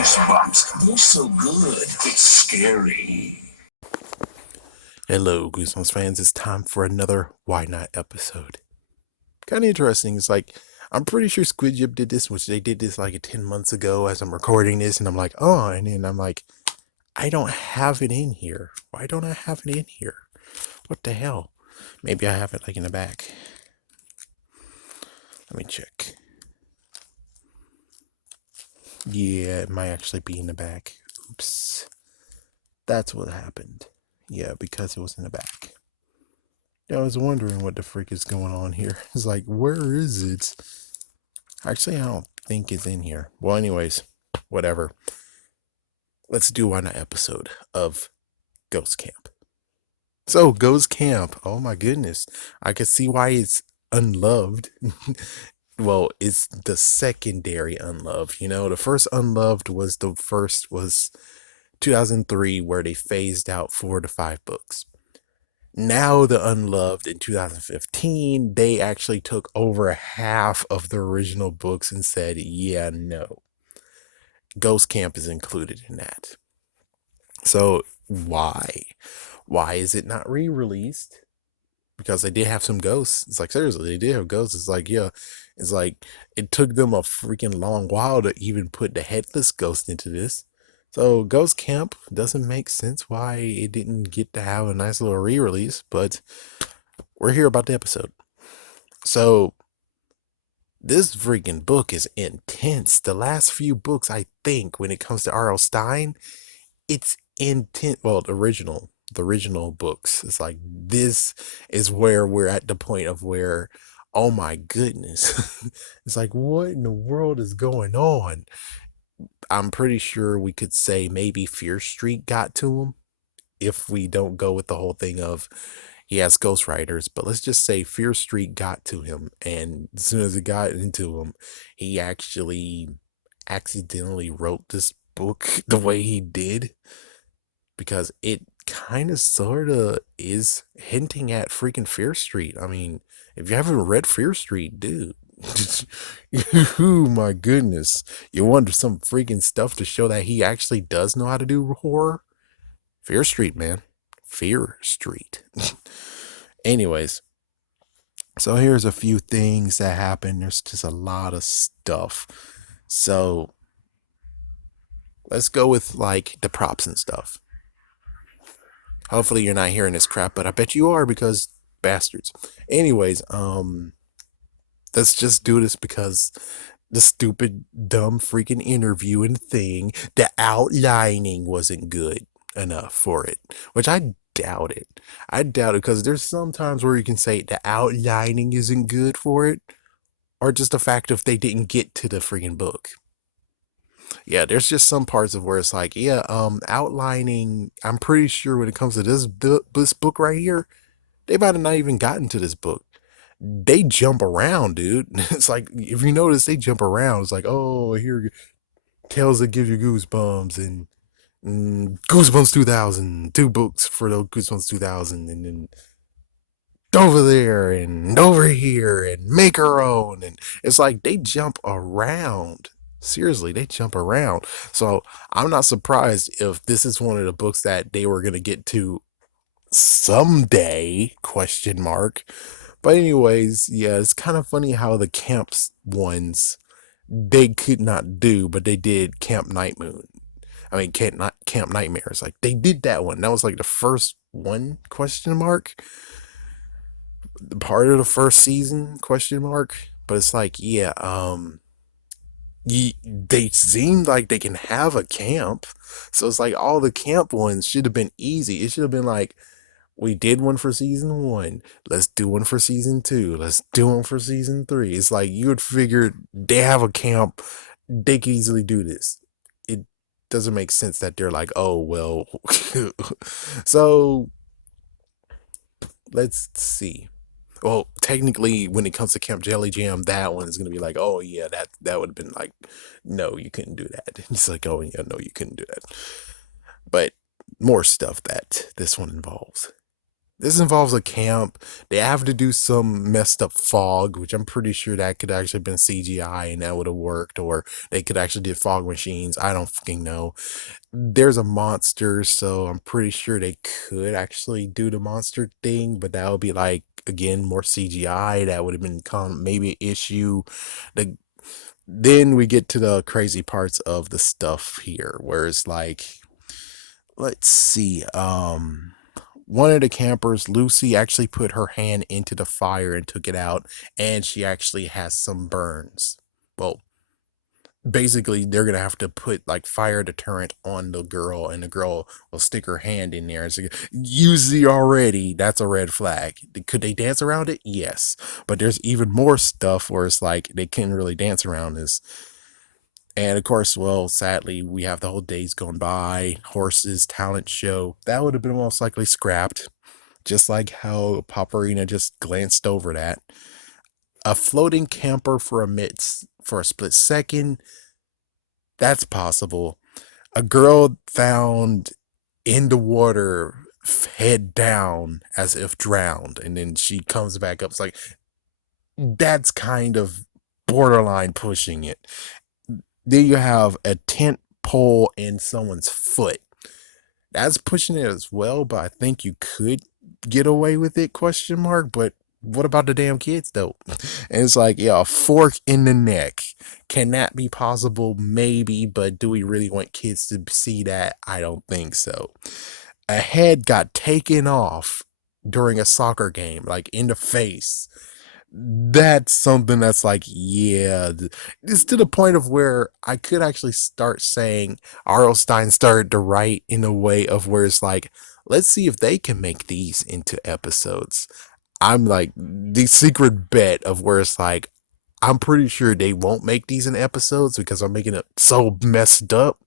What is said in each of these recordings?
Goosebumps. They're so good, it's scary. Hello, Goosebumps fans. It's time for another Why Not episode. Kind of interesting. It's like, I'm pretty sure Squid Jib did this, which they did this like 10 months ago as I'm recording this, and I'm like, oh, and then I'm like, I don't have it in here. Why don't I have it in here? What the hell? Maybe I have it like in the back. Let me check. Yeah, it might actually be in the back. Oops. That's what happened. Yeah, because it was in the back. I was wondering what the freak is going on here. It's like, where is it? Actually, I don't think it's in here. Well, anyways, whatever. Let's do an episode of Ghost Camp. So, Ghost Camp. Oh my goodness. I can see why it's unloved. Well, it's the secondary unloved. You know, the first unloved was 2003, where they phased out 4 to 5 books. Now the unloved in 2015, they actually took over half of the original books and said, yeah, no. Ghost Camp is included in that. So why? Why is it not re-released? Because they did have some ghosts. It's like, seriously, they did have ghosts. It's like, yeah, it's like it took them a freaking long while to even put the headless ghost into this. So Ghost Camp doesn't make sense why it didn't get to have a nice little re-release, but we're here about the episode. So this freaking book is intense. The last few books, I think, when it comes to R.L. Stine, it's intense. Well, the original books. It's like, this is where we're at the point of where, oh my goodness. It's like, what in the world is going on? I'm pretty sure we could say maybe Fear Street got to him, if we don't go with the whole thing of he has ghostwriters, but let's just say Fear Street got to him, and as soon as it got into him, he actually accidentally wrote this book the way he did, because it kind of sort of is hinting at freaking Fear Street. I mean, if you haven't read Fear Street, dude, oh my goodness, you wonder some freaking stuff to show that he actually does know how to do horror. Fear Street, man. Fear Street. Anyways, so here's a few things that happen. There's just a lot of stuff. So let's go with like the props and stuff. Hopefully you're not hearing this crap, but I bet you are, because bastards. Anyways, let's just do this because the stupid, dumb freaking interview and thing, the outlining wasn't good enough for it, which I doubt it. I doubt it, because there's some times where you can say the outlining isn't good for it, or just the fact if they didn't get to the freaking book. Yeah, there's just some parts of where it's like, yeah, outlining. I'm pretty sure when it comes to this book right here, they might have not even gotten to this book. They jump around, dude. It's like, if you notice, they jump around. It's like, oh, here, tales that give you goosebumps, and Goosebumps 2000, 2 books for the Goosebumps 2000, and then over there and over here and make our own. And it's like they jump around. Seriously, they jump around. So I'm not surprised if this is one of the books that they were going to get to someday, question mark. But anyways, yeah, it's kind of funny how the camps ones they could not do, but they did Camp Night Moon. I mean, Camp Nightmares. Like, they did that one. That was like the first one, question mark. Part of the first season, question mark. But it's like, yeah, they seem like they can have a camp. So it's like all the camp ones should have been easy. It should have been like, we did one for season 1. Let's do one for season 2. Let's do one for season 3. It's like you would figure they have a camp. They can easily do this. It doesn't make sense that they're like, oh, well. So let's see. Well, technically, when it comes to Camp Jelly Jam, that one is going to be like, oh, yeah, that would have been like, no, you couldn't do that. It's like, oh, yeah, no, you couldn't do that. But more stuff that this one involves. This involves a camp. They have to do some messed up fog, which I'm pretty sure that could actually have been CGI and that would have worked, or they could actually do fog machines. I don't fucking know. There's a monster, so I'm pretty sure they could actually do the monster thing, but that would be like again more CGI. That would have been maybe an issue. The Then we get to the crazy parts of the stuff here, where it's like, let's see, one of the campers, Lucy, actually put her hand into the fire and took it out, and she actually has some burns. Well, basically, they're gonna have to put like fire deterrent on the girl, and the girl will stick her hand in there. And so, usually, already that's a red flag. Could they dance around it? Yes, but there's even more stuff where it's like they can't really dance around this. And of course, well, sadly, we have the whole Days Gone By, Horses, talent show. That would have been most likely scrapped, just like how Paparina just glanced over that. A floating camper for a split second, that's possible. A girl found in the water, head down as if drowned, and then she comes back up. It's like, that's kind of borderline pushing it. Then you have a tent pole in someone's foot. That's pushing it as well, but I think you could get away with it, question mark. But what about the damn kids though? And it's like, yeah, a fork in the neck. Can that be possible? Maybe, but do we really want kids to see that? I don't think so. A head got taken off during a soccer game, like in the face. That's something that's like, yeah, it's to the point of where I could actually start saying R.L. Stein started to write in a way of where it's like, let's see if they can make these into episodes. I'm like, the secret bet of where it's like, I'm pretty sure they won't make these in episodes because I'm making it so messed up.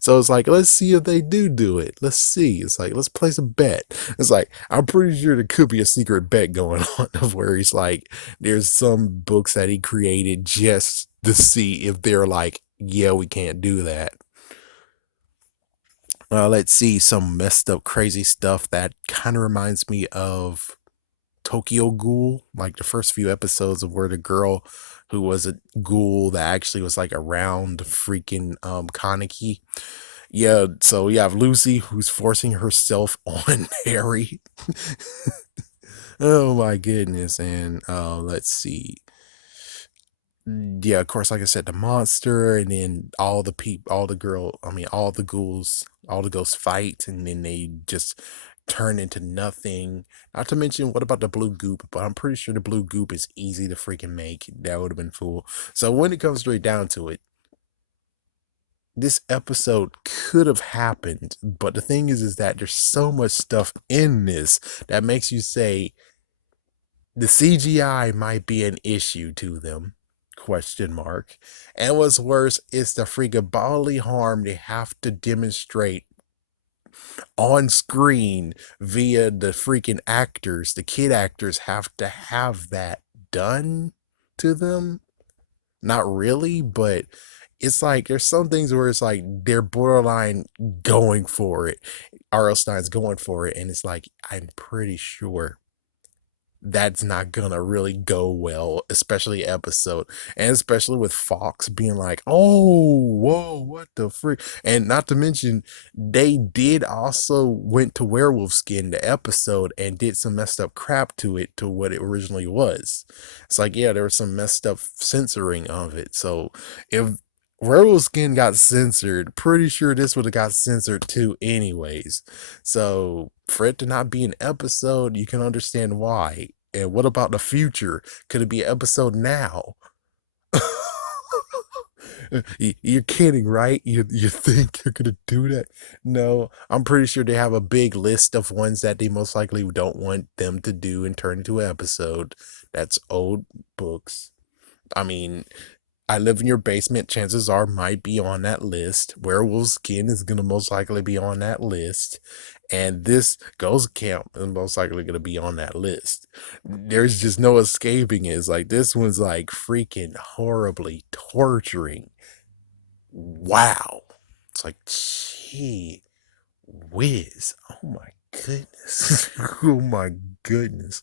So it's like, let's see if they do it. Let's see. It's like, let's place a bet. It's like, I'm pretty sure there could be a secret bet going on of where he's like, there's some books that he created just to see if they're like, yeah, we can't do that. Let's see some messed up, crazy stuff that kind of reminds me of Tokyo Ghoul, like the first few episodes of where the girl who was a ghoul that actually was like around freaking Kaneki. Yeah, so you have Lucy who's forcing herself on Harry. Oh my goodness. And let's see. Yeah, of course, like I said, the monster, and then all the people, all the ghouls, all the ghosts fight, and then they just turn into nothing. Not to mention, what about the blue goop? But I'm pretty sure the blue goop is easy to freaking make. That would have been cool. So when it comes straight down to it, this episode could have happened, but the thing is that there's so much stuff in this that makes you say the CGI might be an issue to them. Question mark. And what's worse is the freaking bodily harm they have to demonstrate on screen via the freaking actors. The kid actors have to have that done to them. Not really, but it's like there's some things where it's like they're borderline going for it. R.L. Stein's going for it, and it's like, I'm pretty sure that's not gonna really go well, especially episode, and especially with Fox being like, oh, whoa, what the freak. And not to mention, they did also went to werewolf skin the episode and did some messed up crap to it to what it originally was. It's like, yeah, there was some messed up censoring of it. So if werewolf skin got censored, pretty sure this would have got censored too anyways. So for it to not be an episode, you can understand why. And what about the future? Could it be an episode now? You're kidding, right? You think you're gonna do that? No, I'm pretty sure they have a big list of ones that they most likely don't want them to do and turn into an episode. That's old books. I mean, I Live in Your Basement, chances are, might be on that list. Werewolf Skin is going to most likely be on that list. And this Ghost Camp is most likely going to be on that list. There's just no escaping it. It's like, this one's like freaking horribly torturing. Wow. It's like, gee whiz. Oh my goodness. Oh my goodness.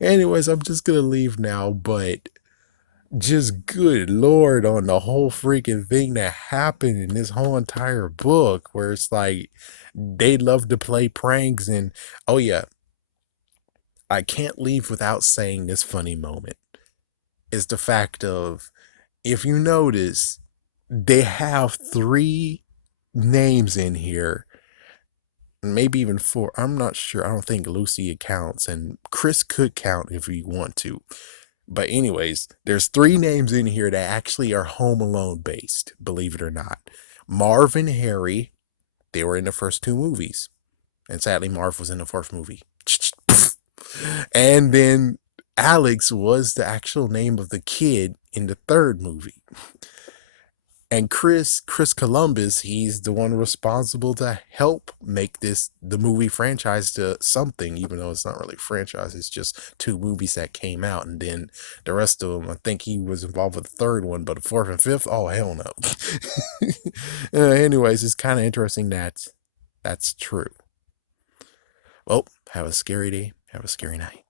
Anyways, I'm just gonna leave now, but just good lord on the whole freaking thing that happened in this whole entire book where it's like they love to play pranks. And oh yeah, I can't leave without saying this funny moment is the fact of, if you notice, they have three names in here, maybe even four. I'm not sure. I don't think Lucy counts, and Chris could count if you want to. But anyways, there's three names in here that actually are Home Alone based, believe it or not. Marv and Harry, they were in the first two movies. And sadly, Marv was in the fourth movie. And then Alex was the actual name of the kid in the third movie. And Chris Columbus, he's the one responsible to help make the movie franchise to something, even though it's not really a franchise. It's just two movies that came out, and then the rest of them, I think he was involved with the third one, but the fourth and fifth, oh hell no. Anyways, it's kind of interesting that that's true. Well, have a scary day. Have a scary night.